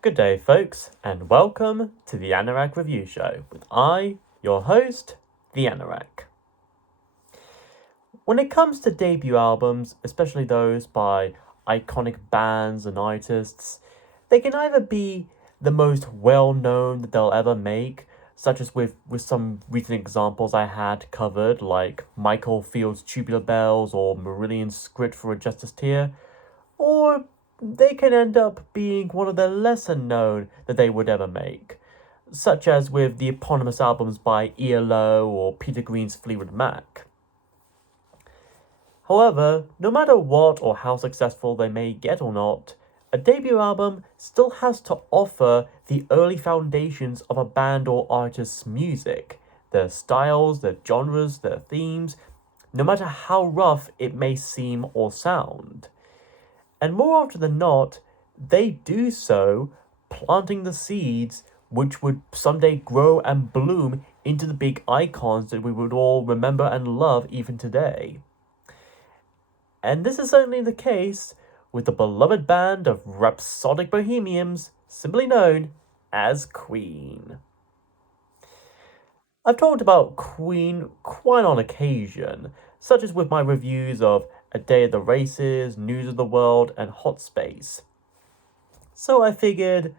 Good day, folks, and welcome to the Anorak Review Show with your host, the Anorak. When it comes to debut albums, especially those by iconic bands and artists, they can either be the most well-known that they'll ever make, such as with some recent examples I had covered, like Michael Field's Tubular Bells or Marillion's Script for a Justice Tear, or they can end up being one of the lesser known that they would ever make, such as with the eponymous albums by ELO or Peter Green's Fleetwood Mac. However, no matter what or how successful they may get or not, a debut album still has to offer the early foundations of a band or artist's music, their styles, their genres, their themes, no matter how rough it may seem or sound. And more often than not, they do so, planting the seeds which would someday grow and bloom into the big icons that we would all remember and love even today. And this is certainly the case with the beloved band of rhapsodic bohemians, simply known as Queen. I've talked about Queen quite on occasion, such as with my reviews of A Day at the Races, News of the World, and Hot Space. So I figured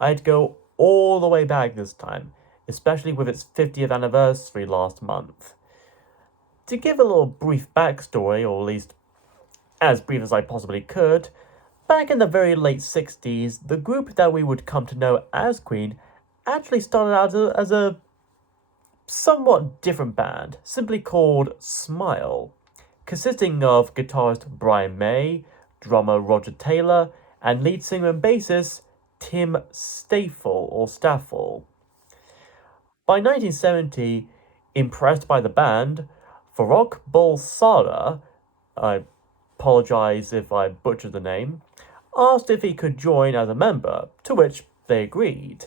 I'd go all the way back this time, especially with its 50th anniversary last month. To give a little brief backstory, or at least as brief as I possibly could, back in the very late 60s, the group that we would come to know as Queen actually started out as a somewhat different band, simply called Smile, consisting of guitarist Brian May, drummer Roger Taylor, and lead singer and bassist Tim Staffel. By 1970, impressed by the band, Farrokh Bulsara, I apologize if I butchered the name, asked if he could join as a member, to which they agreed.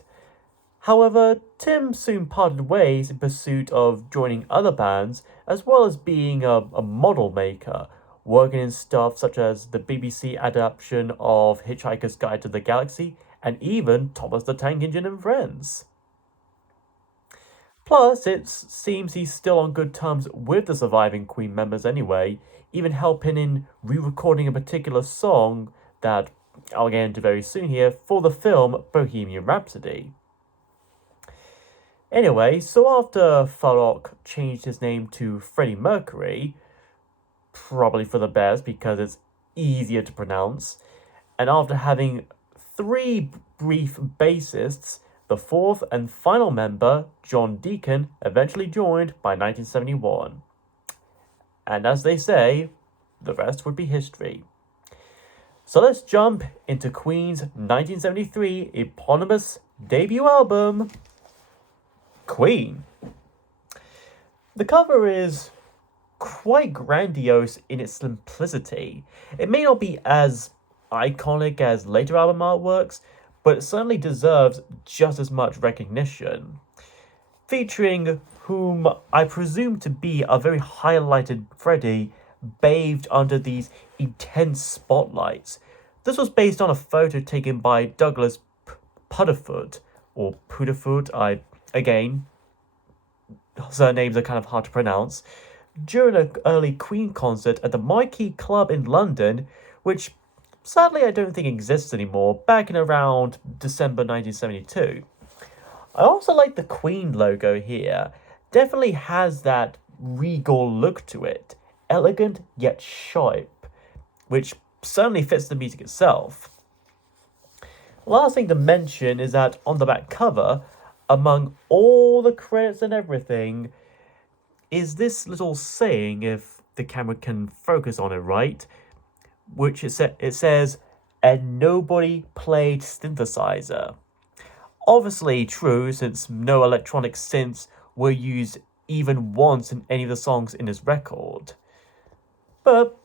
However, Tim soon parted ways in pursuit of joining other bands, as well as being a model maker, working in stuff such as the BBC adaptation of Hitchhiker's Guide to the Galaxy, and even Thomas the Tank Engine and Friends. Plus, it seems he's still on good terms with the surviving Queen members anyway, even helping in re-recording a particular song that I'll get into very soon here for the film Bohemian Rhapsody. Anyway, so after Farrokh changed his name to Freddie Mercury, probably for the best because it's easier to pronounce, and after having three brief bassists, the fourth and final member, John Deacon, eventually joined by 1971. And as they say, the rest would be history. So let's jump into Queen's 1973 eponymous debut album, Queen. The cover is quite grandiose in its simplicity. It may not be as iconic as later album artworks, but it certainly deserves just as much recognition. Featuring whom I presume to be a very highlighted Freddie, bathed under these intense spotlights. This was based on a photo taken by Douglas Pudderfoot, or Pudderfoot, again, surnames are kind of hard to pronounce, during an early Queen concert at the Marquee Club in London, which sadly I don't think exists anymore, back in around December 1972. I also like the Queen logo here. Definitely has that regal look to it, elegant yet sharp, which certainly fits the music itself. Last thing to mention is that on the back cover, among all the credits and everything, is this little saying, if the camera can focus on it right, which it says, "And nobody played synthesizer." Obviously true, since no electronic synths were used even once in any of the songs in his record. But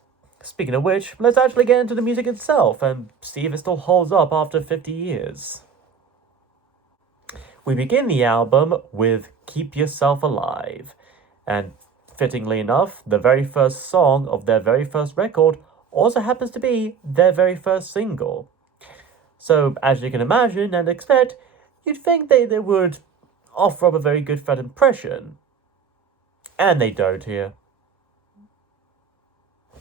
speaking of which, let's actually get into the music itself and see if it still holds up after 50 years. We begin the album with Keep Yourself Alive, and fittingly enough, the very first song of their very first record also happens to be their very first single. So, as you can imagine and expect, you'd think they would offer up a very good Fred impression. And they don't here.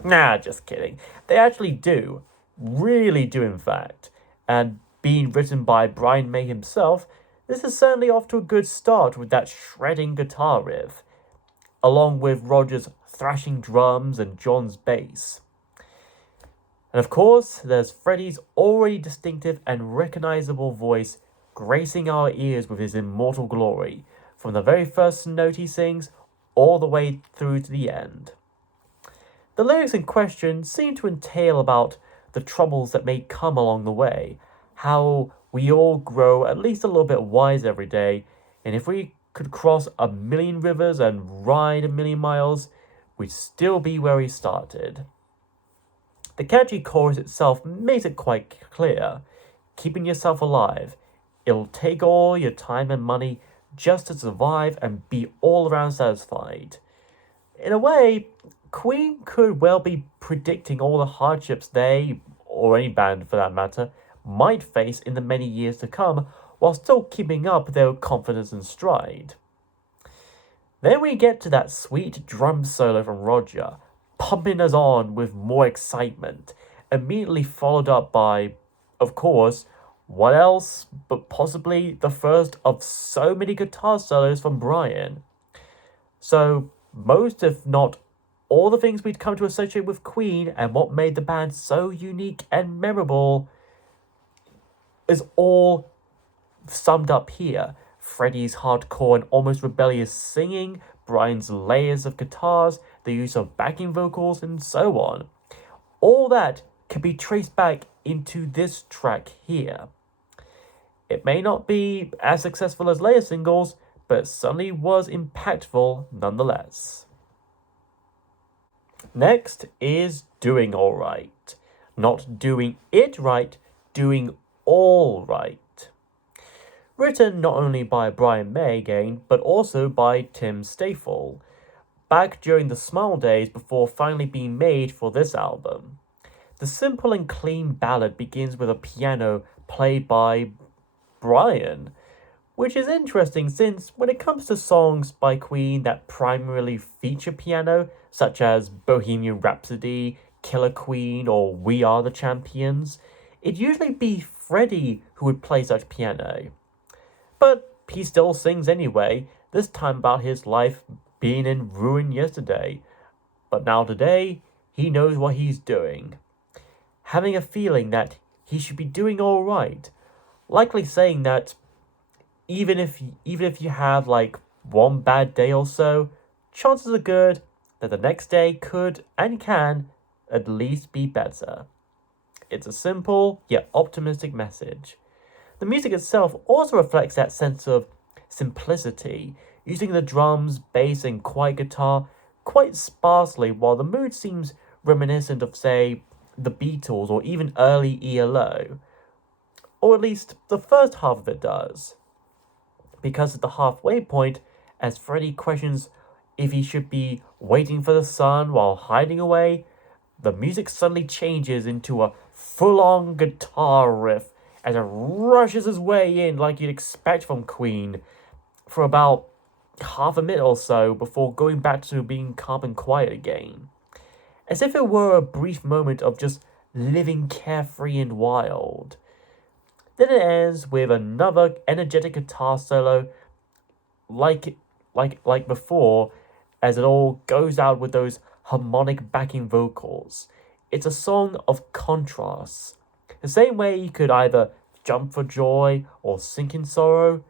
Nah, just kidding. They actually do. Really do, in fact. And being written by Brian May himself, this is certainly off to a good start with that shredding guitar riff, along with Roger's thrashing drums and John's bass. And of course, there's Freddie's already distinctive and recognizable voice gracing our ears with his immortal glory, from the very first note he sings all the way through to the end. The lyrics in question seem to entail about the troubles that may come along the way, how we all grow at least a little bit wise every day, and if we could cross 1,000,000 rivers and ride 1,000,000 miles, we'd still be where we started. The catchy chorus itself makes it quite clear. Keeping yourself alive. It'll take all your time and money just to survive and be all around satisfied. In a way, Queen could well be predicting all the hardships they, or any band for that matter, might face in the many years to come, while still keeping up their confidence and stride. Then we get to that sweet drum solo from Roger, pumping us on with more excitement, immediately followed up by, of course, what else but possibly the first of so many guitar solos from Brian. So, most if not all the things we'd come to associate with Queen and what made the band so unique and memorable is all summed up here. Freddie's hardcore and almost rebellious singing, Brian's layers of guitars, the use of backing vocals, and so on. All that can be traced back into this track here. It may not be as successful as later singles, but it certainly was impactful nonetheless. Next is Doing Alright. Not doing it right, doing all right. Written not only by Brian May again, but also by Tim Stafel, back during the Smile days before finally being made for this album. The simple and clean ballad begins with a piano played by Brian, which is interesting since when it comes to songs by Queen that primarily feature piano, such as Bohemian Rhapsody, Killer Queen, or We Are the Champions, it'd usually be Freddie who would play such piano. But he still sings anyway, this time about his life being in ruin yesterday. But now today, he knows what he's doing. Having a feeling that he should be doing alright, likely saying that even if you have like one bad day or so, chances are good that the next day could and can at least be better. It's a simple yet optimistic message. The music itself also reflects that sense of simplicity, using the drums, bass, and quiet guitar quite sparsely, while the mood seems reminiscent of, say, the Beatles or even early ELO. Or at least the first half of it does. Because at the halfway point, as Freddie questions if he should be waiting for the sun while hiding away, the music suddenly changes into a full-on guitar riff as it rushes his way in like you'd expect from Queen for about half a minute or so before going back to being calm and quiet again. As if it were a brief moment of just living carefree and wild. Then it ends with another energetic guitar solo like before, as it all goes out with those harmonic backing vocals. It's a song of contrasts. The same way you could either jump for joy or sink in sorrow,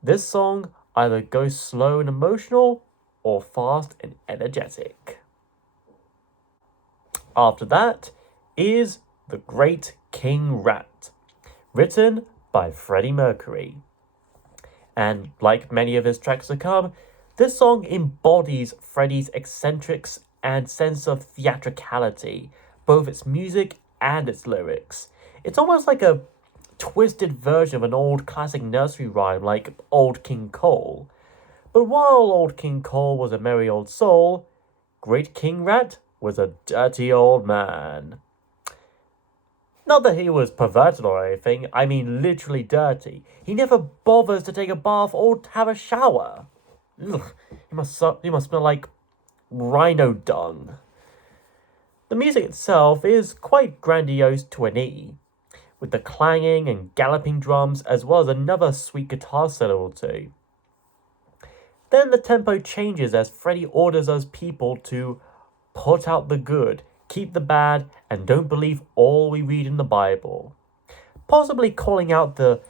this song either goes slow and emotional or fast and energetic. After that is The Great King Rat, written by Freddie Mercury. And like many of his tracks to come, this song embodies Freddie's eccentrics and sense of theatricality, both its music and its lyrics. It's almost like a twisted version of an old classic nursery rhyme like Old King Cole. But while Old King Cole was a merry old soul, Great King Rat was a dirty old man. Not that he was perverted or anything, I mean literally dirty. He never bothers to take a bath or to have a shower. Ugh, he must smell like rhino dung. The music itself is quite grandiose to an E, with the clanging and galloping drums as well as another sweet guitar solo or two. Then the tempo changes as Freddy orders us people to put out the good, keep the bad, and don't believe all we read in the Bible. Possibly calling out the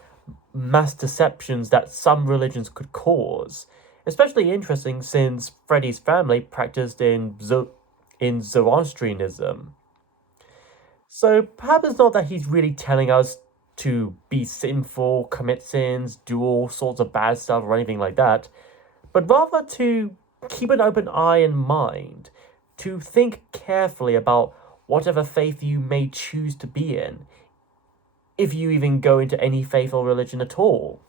mass deceptions that some religions could cause. Especially interesting since Freddy's family practiced in Zoroastrianism. So perhaps it's not that he's really telling us to be sinful, commit sins, do all sorts of bad stuff or anything like that, but rather to keep an open eye and mind, to think carefully about whatever faith you may choose to be in, if you even go into any faith or religion at all.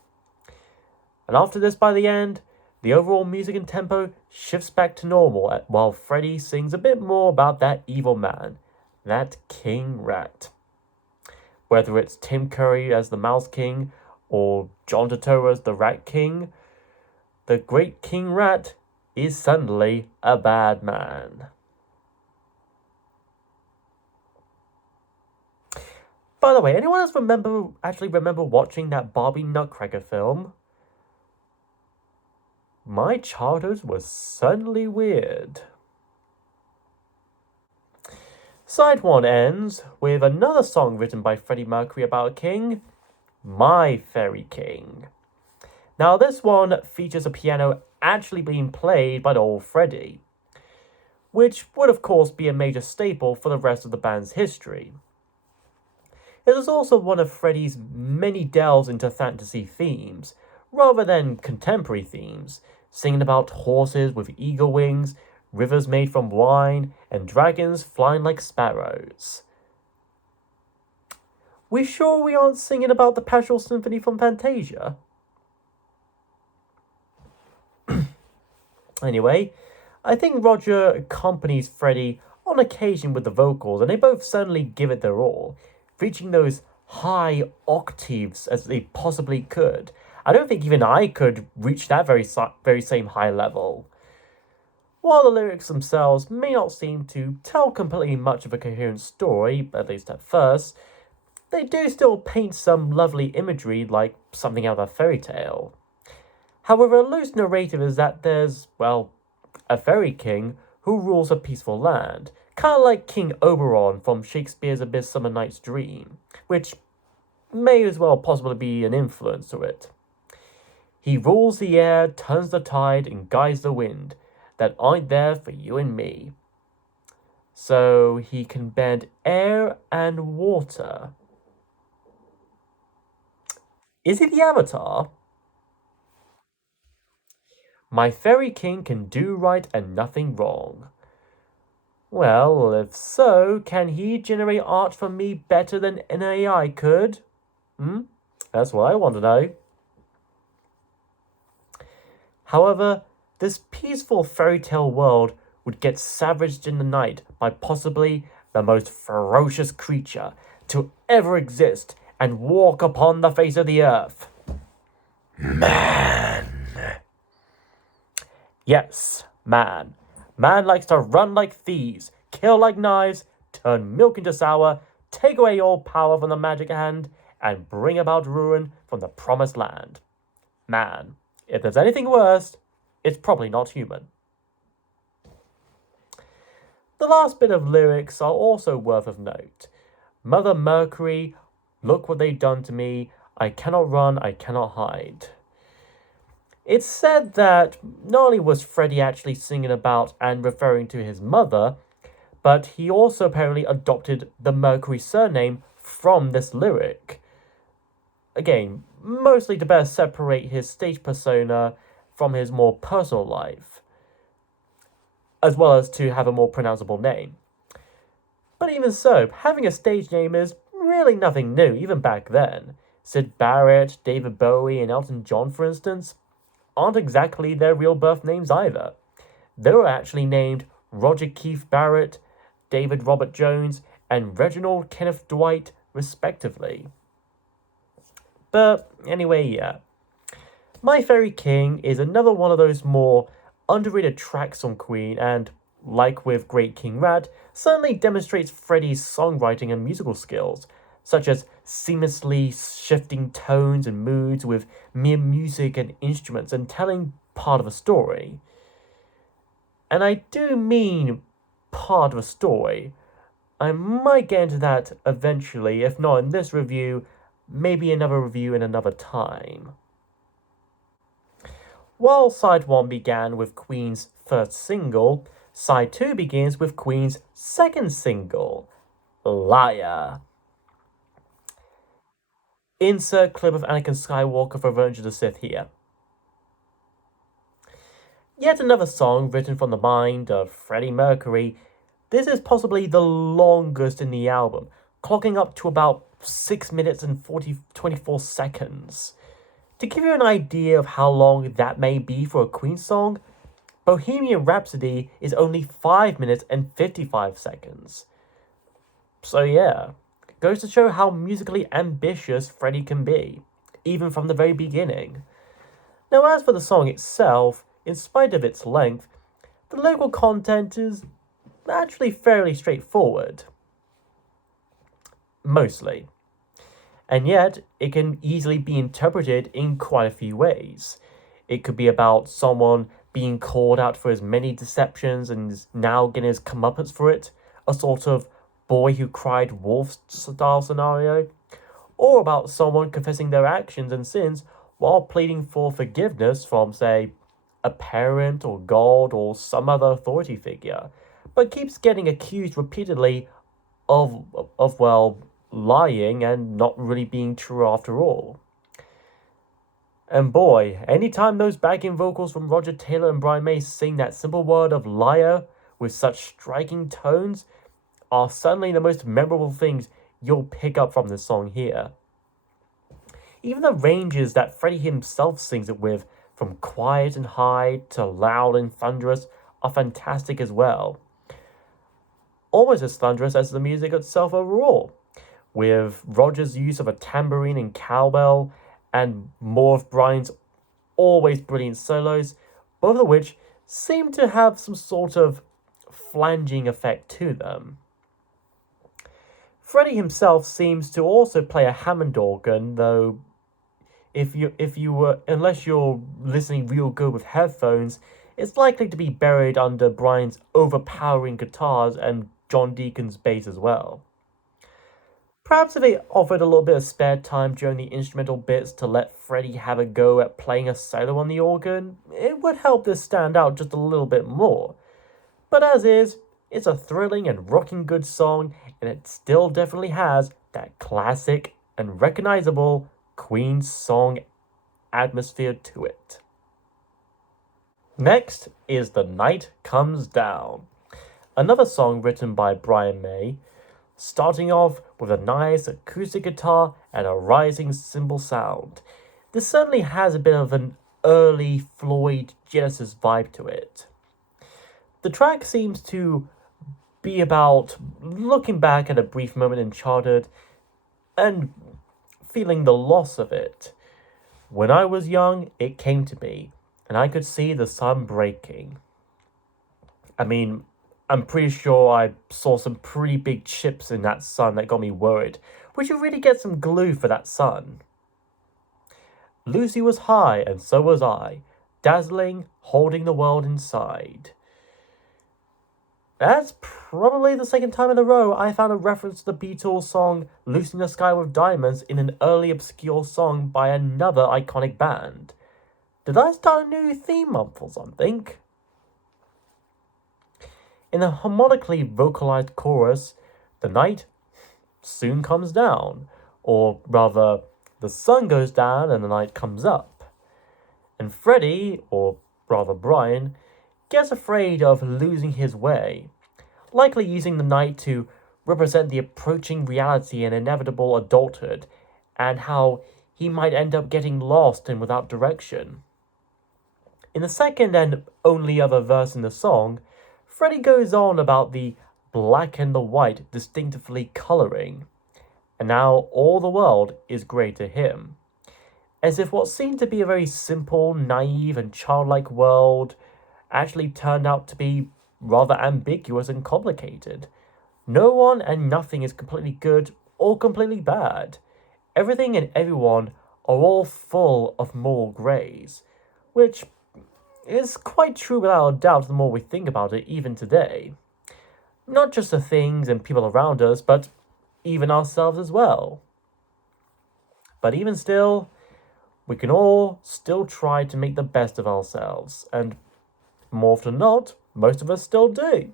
And after this, by the end, the overall music and tempo shifts back to normal while Freddy sings a bit more about that evil man, that King Rat. Whether it's Tim Curry as the Mouse King or John Turturro as the Rat King, the great King Rat is suddenly a bad man. By the way, anyone else remember watching that Barbie Nutcracker film? My childhood was suddenly weird. Side 1 ends with another song written by Freddie Mercury about a king, My Fairy King. Now this one features a piano actually being played by the old Freddie, which would of course be a major staple for the rest of the band's history. It is also one of Freddie's many delves into fantasy themes, rather than contemporary themes, singing about horses with eagle wings, rivers made from wine, and dragons flying like sparrows. We sure we aren't singing about the Pastoral Symphony from Fantasia? Anyway, I think Roger accompanies Freddie on occasion with the vocals, and they both certainly give it their all, reaching those high octaves as they possibly could. I don't think even I could reach that very same high level. While the lyrics themselves may not seem to tell completely much of a coherent story, at least at first, they do still paint some lovely imagery like something out of a fairy tale. However, a loose narrative is that there's, well, a fairy king who rules a peaceful land, kind of like King Oberon from Shakespeare's A Midsummer Night's Dream, which may as well possibly be an influence to it. He rules the air, turns the tide, and guides the wind that aren't there for you and me. So he can bend air and water. Is he the Avatar? My fairy king can do right and nothing wrong. Well, if so, can he generate art for me better than an AI could? That's what I want to know. However, this peaceful fairy tale world would get savaged in the night by possibly the most ferocious creature to ever exist and walk upon the face of the earth. Man. Yes, man. Man likes to run like thieves, kill like knives, turn milk into sour, take away all power from the magic hand, and bring about ruin from the promised land. Man. If there's anything worse, it's probably not human. The last bit of lyrics are also worth of note. Mother Mercury, look what they've done to me. I cannot run, I cannot hide. It's said that not only was Freddy actually singing about and referring to his mother, but he also apparently adopted the Mercury surname from this lyric. Again, mostly to better separate his stage persona from his more personal life, as well as to have a more pronounceable name. But even so, having a stage name is really nothing new, even back then. Syd Barrett, David Bowie, and Elton John, for instance, aren't exactly their real birth names either. They were actually named Roger Keith Barrett, David Robert Jones, and Reginald Kenneth Dwight respectively. But anyway, yeah. My Fairy King is another one of those more underrated tracks on Queen, and like with Great King Rat, certainly demonstrates Freddie's songwriting and musical skills, such as seamlessly shifting tones and moods with mere music and instruments and telling part of a story. And I do mean part of a story. I might get into that eventually, if not in this review, maybe another review in another time. While side 1 began with Queen's first single, side 2 begins with Queen's second single, Liar. Insert clip of Anakin Skywalker for Revenge of the Sith here. Yet another song written from the mind of Freddie Mercury. This is possibly the longest in the album, clocking up to about 6 minutes and 24 seconds. To give you an idea of how long that may be for a Queen song, Bohemian Rhapsody is only 5 minutes and 55 seconds. So yeah, goes to show how musically ambitious Freddie can be, even from the very beginning. Now as for the song itself, in spite of its length, the lyrical content is actually fairly straightforward. Mostly. And yet, it can easily be interpreted in quite a few ways. It could be about someone being called out for his many deceptions and is now getting his comeuppance for it, a sort of boy who cried wolf style scenario, or about someone confessing their actions and sins while pleading for forgiveness from, say, a parent or God or some other authority figure, but keeps getting accused repeatedly of well, lying and not really being true after all. And boy, anytime those backing vocals from Roger Taylor and Brian May sing that simple word of liar with such striking tones are certainly the most memorable things you'll pick up from this song here. Even the ranges that Freddie himself sings it with, from quiet and high to loud and thunderous, are fantastic as well. Almost as thunderous as the music itself overall, with Roger's use of a tambourine and cowbell, and more of Brian's always brilliant solos, both of which seem to have some sort of flanging effect to them. Freddie himself seems to also play a Hammond organ, though unless you're listening real good with headphones, it's likely to be buried under Brian's overpowering guitars and John Deacon's bass as well. Perhaps if they offered a little bit of spare time during the instrumental bits to let Freddie have a go at playing a solo on the organ, it would help this stand out just a little bit more. But as is, it's a thrilling and rocking good song, and it still definitely has that classic and recognizable Queen song atmosphere to it. Next is The Night Comes Down, another song written by Brian May, starting off with a nice acoustic guitar and a rising cymbal sound. This certainly has a bit of an early Floyd Genesis vibe to it. The track seems to be about looking back at a brief moment in childhood and feeling the loss of it. When I was young, it came to me, and I could see the sun breaking. I mean, I'm pretty sure I saw some pretty big chips in that sun that got me worried. We should really get some glue for that sun. Lucy was high, and so was I, dazzling, holding the world inside. That's probably the second time in a row I found a reference to the Beatles song Lucy in the Sky with Diamonds in an early obscure song by another iconic band. Did I start a new theme month or something? In the harmonically vocalized chorus, the night soon comes down, or rather, the sun goes down and the night comes up. And Freddie, or rather Brian, gets afraid of losing his way, likely using the night to represent the approaching reality and inevitable adulthood, and how he might end up getting lost and without direction. In the second and only other verse in the song, Freddie goes on about the black and the white distinctively colouring, and now all the world is great to him. As if what seemed to be a very simple, naive, and childlike world actually turned out to be rather ambiguous and complicated. No one and nothing is completely good or completely bad. Everything and everyone are all full of moral greys, which is quite true without a doubt the more we think about it even today. Not just the things and people around us, but even ourselves as well. But even still, we can all still try to make the best of ourselves, and more often than not, most of us still do.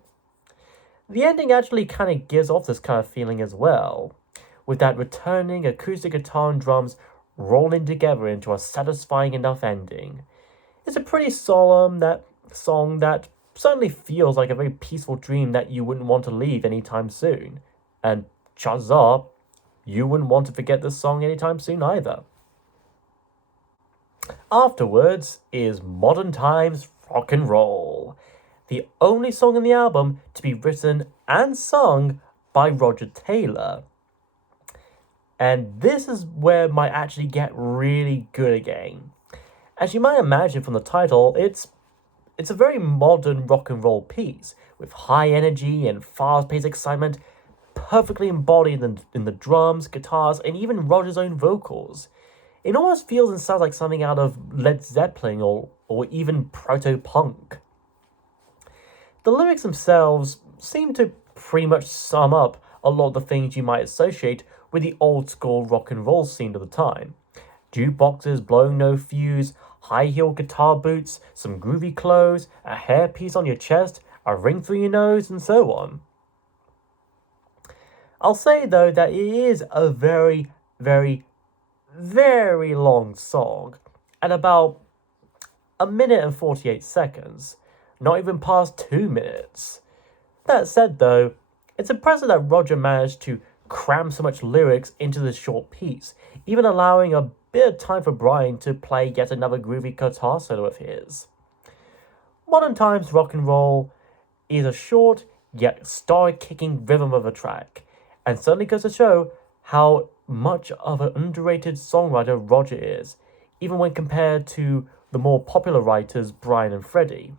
The ending actually kind of gives off this kind of feeling as well, with that returning acoustic guitar and drums rolling together into a satisfying enough ending. It's a pretty solemn that song that certainly feels like a very peaceful dream that you wouldn't want to leave anytime soon. And chances are, you wouldn't want to forget this song anytime soon either. Afterwards is Modern Times Rock and Roll, the only song in the album to be written and sung by Roger Taylor. And this is where it might actually get really good again. As you might imagine from the title, it's a very modern rock and roll piece with high energy and fast-paced excitement perfectly embodied in the drums, guitars, and even Roger's own vocals. It almost feels and sounds like something out of Led Zeppelin or even proto-punk. The lyrics themselves seem to pretty much sum up a lot of the things you might associate with the old-school rock and roll scene of the time. Jukeboxes blowing no fuse, high-heel guitar boots, some groovy clothes, a hairpiece on your chest, a ring through your nose, and so on. I'll say, though, that it is a very, very, very long song, at about a minute and 48 seconds, not even past 2 minutes. That said, though, it's impressive that Roger managed to cram so much lyrics into this short piece, even allowing a bit of time for Brian to play yet another groovy guitar solo of his. Modern Times Rock and Roll is a short yet star-kicking rhythm of a track, and certainly goes to show how much of an underrated songwriter Roger is, even when compared to the more popular writers Brian and Freddie,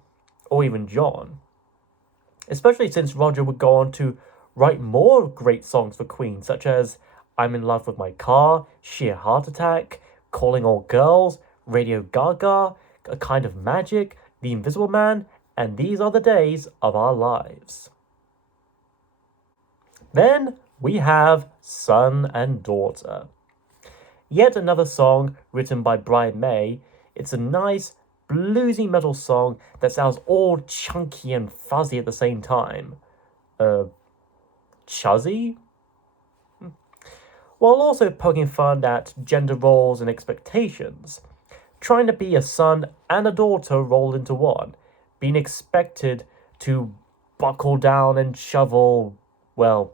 or even John. Especially since Roger would go on to write more great songs for Queen, such as I'm in Love with My Car, Sheer Heart Attack, Calling All Girls, Radio Gaga, A Kind of Magic, The Invisible Man, and These Are the Days of Our Lives. Then we have Son and Daughter. Yet another song written by Brian May. It's a nice, bluesy metal song that sounds all chunky and fuzzy at the same time. Chuzzy? While also poking fun at gender roles and expectations. Trying to be a son and a daughter rolled into one. Being expected to buckle down and shovel, well,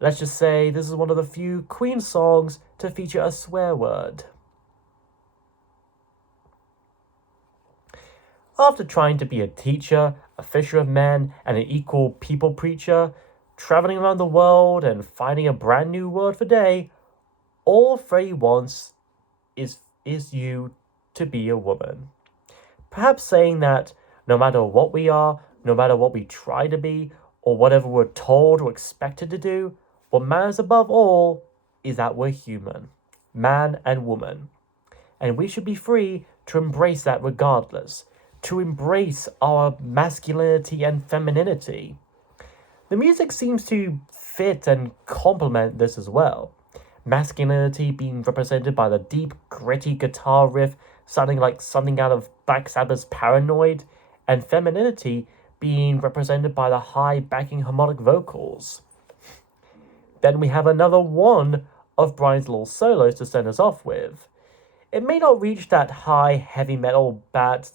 let's just say this is one of the few Queen songs to feature a swear word. After trying to be a teacher, a fisher of men, and an equal people preacher, traveling around the world and finding a brand new word for day, all Freddie wants is you to be a woman. Perhaps saying that no matter what we are, no matter what we try to be, or whatever we're told or expected to do, what matters above all is that we're human, man and woman. And we should be free to embrace that regardless, to embrace our masculinity and femininity. The music seems to fit and complement this as well. Masculinity being represented by the deep, gritty guitar riff sounding like something out of Black Sabbath's Paranoid, and femininity being represented by the high backing harmonic vocals. Then we have another one of Brian's little solos to send us off with. It may not reach that high heavy metal bat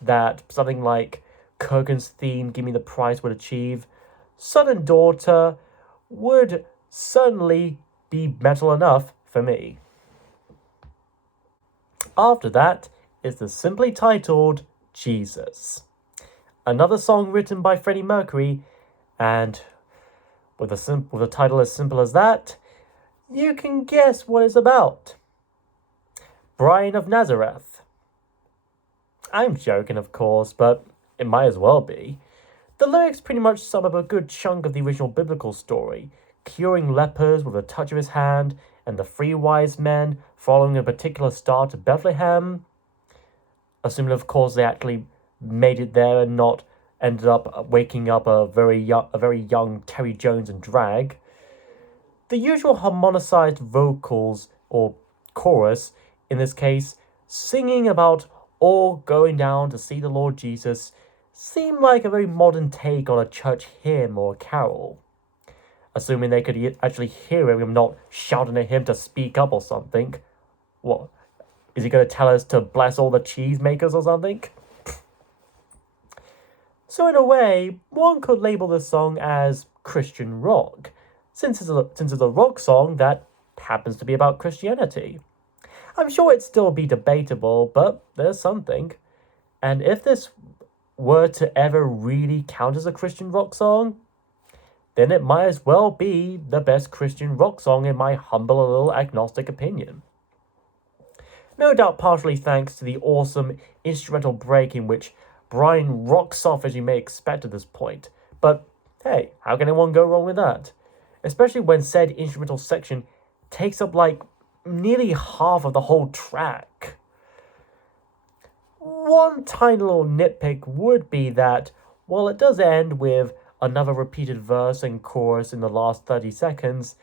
that something like Kurgan's theme Give Me the Prize would achieve. Son and Daughter would certainly be metal enough for me. After that is the simply titled Jesus. Another song written by Freddie Mercury, and With a title as simple as that, you can guess what it's about. Brian of Nazareth. I'm joking, of course, but it might as well be. The lyrics pretty much sum up a good chunk of the original biblical story, curing lepers with a touch of his hand, and the three wise men following a particular star to Bethlehem. Assuming, of course, they actually made it there and not ended up waking up a very young Terry Jones in drag. The usual harmonicized vocals, or chorus, in this case, singing about all going down to see the Lord Jesus, seemed like a very modern take on a church hymn or carol. Assuming they could actually hear him not shouting at him to speak up or something. What? Is he going to tell us to bless all the cheesemakers or something? So in a way, one could label this song as Christian rock, since it's a rock song that happens to be about Christianity. I'm sure it'd still be debatable, but there's something. And if this were to ever really count as a Christian rock song, then it might as well be the best Christian rock song in my humble little agnostic opinion. No doubt partially thanks to the awesome instrumental break in which Brian rocks off as you may expect at this point. But hey, how can anyone go wrong with that? Especially when said instrumental section takes up like nearly half of the whole track. One tiny little nitpick would be that while it does end with another repeated verse and chorus in the last 30 seconds,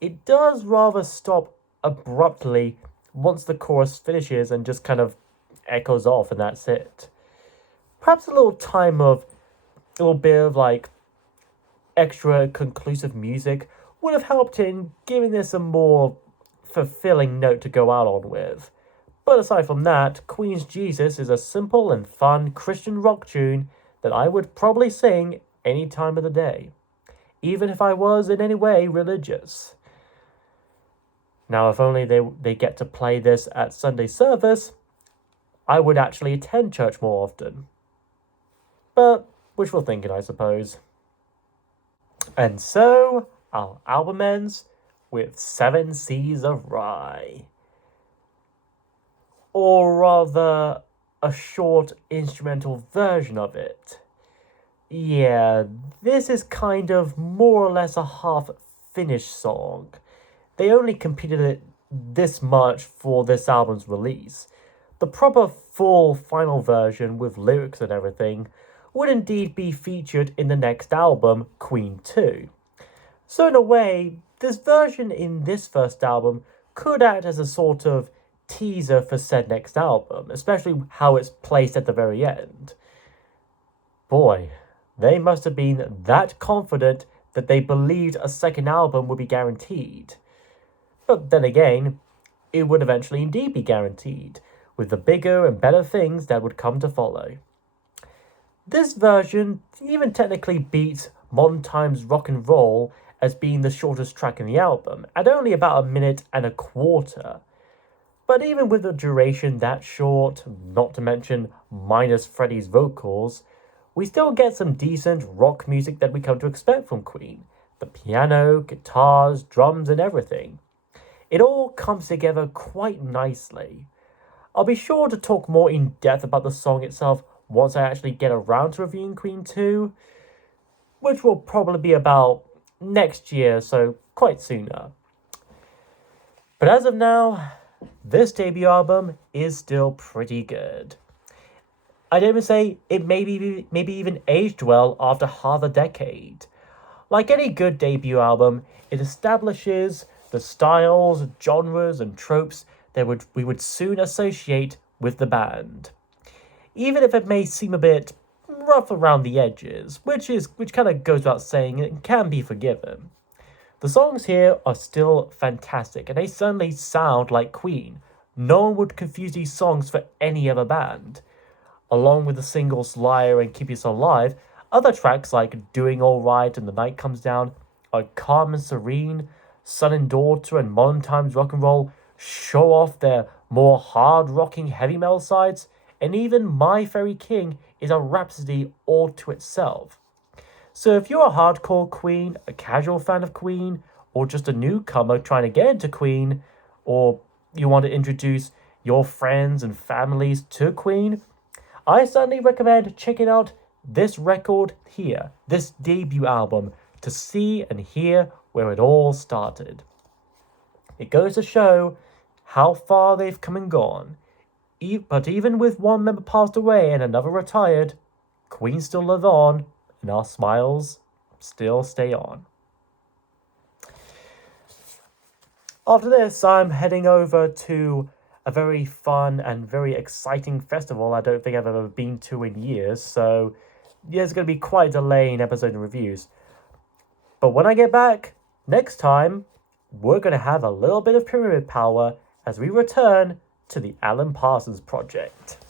it does rather stop abruptly once the chorus finishes and just kind of echoes off and that's it. Perhaps a little bit of like extra conclusive music would have helped in giving this a more fulfilling note to go out on with. But aside from that, Queen's Jesus is a simple and fun Christian rock tune that I would probably sing any time of the day, even if I was in any way religious. Now, if only they get to play this at Sunday service, I would actually attend church more often. But wishful thinking, I suppose. And so, our album ends with 7 Seas of Rye. Or rather, a short instrumental version of it. Yeah, this is kind of more or less a half-finished song. They only competed it this much for this album's release. The proper full final version with lyrics and everything would indeed be featured in the next album, Queen 2. So in a way, this version in this first album could act as a sort of teaser for said next album, especially how it's placed at the very end. Boy, they must have been that confident that they believed a second album would be guaranteed. But then again, it would eventually indeed be guaranteed, with the bigger and better things that would come to follow. This version even technically beats Modern Times Rock and Roll as being the shortest track in the album, at only about 1.25 minutes. But even with a duration that short, not to mention minus Freddie's vocals, we still get some decent rock music that we come to expect from Queen. The piano, guitars, drums, and everything. It all comes together quite nicely. I'll be sure to talk more in depth about the song itself once I actually get around to reviewing Queen 2, which will probably be about next year, so quite sooner. But as of now, this debut album is still pretty good. I'd even say it maybe even aged well after half a decade. Like any good debut album, it establishes the styles, genres, and tropes that we would soon associate with the band. Even if it may seem a bit rough around the edges, which kind of goes without saying, it can be forgiven. The songs here are still fantastic, and they certainly sound like Queen. No one would confuse these songs for any other band. Along with the singles Liar and Keep Yourself Alive, other tracks like Doing Alright and The Night Comes Down are calm and serene. Son and Daughter and Modern Times Rock and Roll show off their more hard-rocking heavy metal sides, and even My Fairy King is a rhapsody all to itself. So if you're a hardcore Queen, a casual fan of Queen, or just a newcomer trying to get into Queen, or you want to introduce your friends and families to Queen, I certainly recommend checking out this record here, this debut album, to see and hear where it all started. It goes to show how far they've come and gone. But even with one member passed away and another retired, Queen still live on, and our smiles still stay on. After this, I'm heading over to a very fun and very exciting festival I don't think I've ever been to in years, so there's going to be quite a delay in episode and reviews. But when I get back, next time, we're going to have a little bit of pyramid power as we return to the Alan Parsons Project.